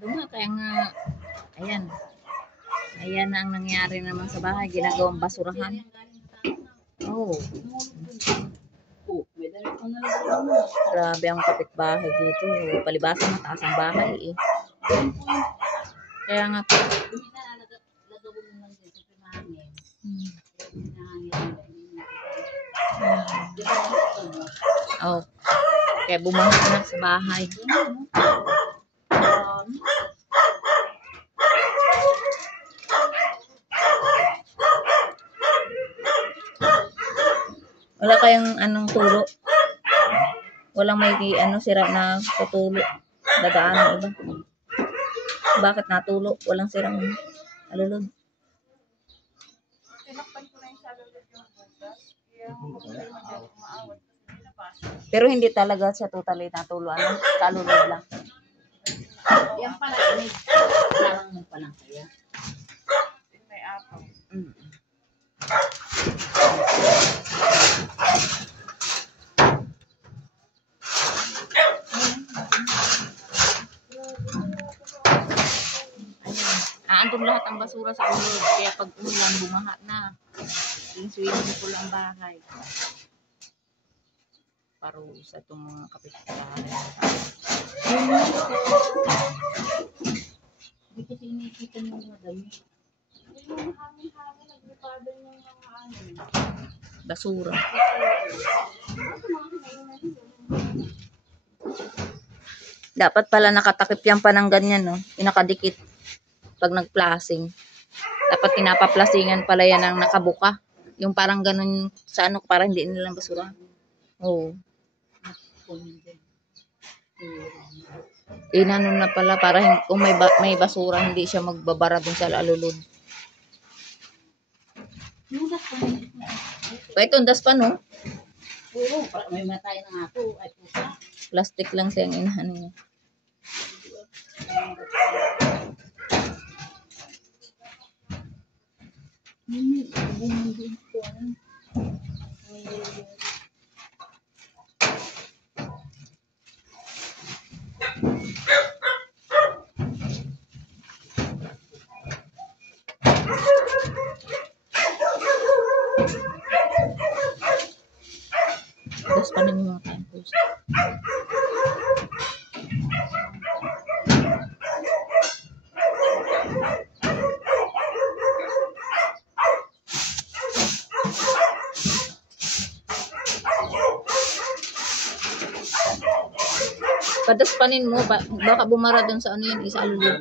Doon nga, kaya nga, ayan. Ayan ang nangyari naman sa bahay. Ginagawang basurahan. Oh. Grabe ang kapitbahay dito. Palibasa mataas ang bahay eh. Kaya nga po. Oh. Kaya bumaha na sa bahay. Wala kayong anong tulo? Walang may sira na tutulo. Dadaan iba. Bakit natulo? Walang sirang alulod. Pero hindi talaga siya totally natulo. Kalulod lang. Yan pala. Parang mo palang kaya. May apaw. Andun lahat ang basura sa ulod. Kaya pag umulan, bumaha na. Yung swimming pool ang bahay. Parusa itong mga kapitbahay. Hindi kasi inikita ng mga dami. Yung hangin-hangin, nagripada ng mga basura. Dapat pala nakatakip yan pa ng ganyan, no? Pinakadikit. Pag nag-plasing. Dapat pinapaplasingan pala yan ng nakabuka. Yung parang ganun sa para hindi nilang basura. Oo. Inanon na pala para kung may basura, hindi siya magbabara dun sa alulod. Ito, das pa, no? Oo, may matay na ako. Plastic lang siyang inahan niya. Tapos pa naman mga temples. Padaspanin mo, baka bumara dun sa ano yun, isa alulod.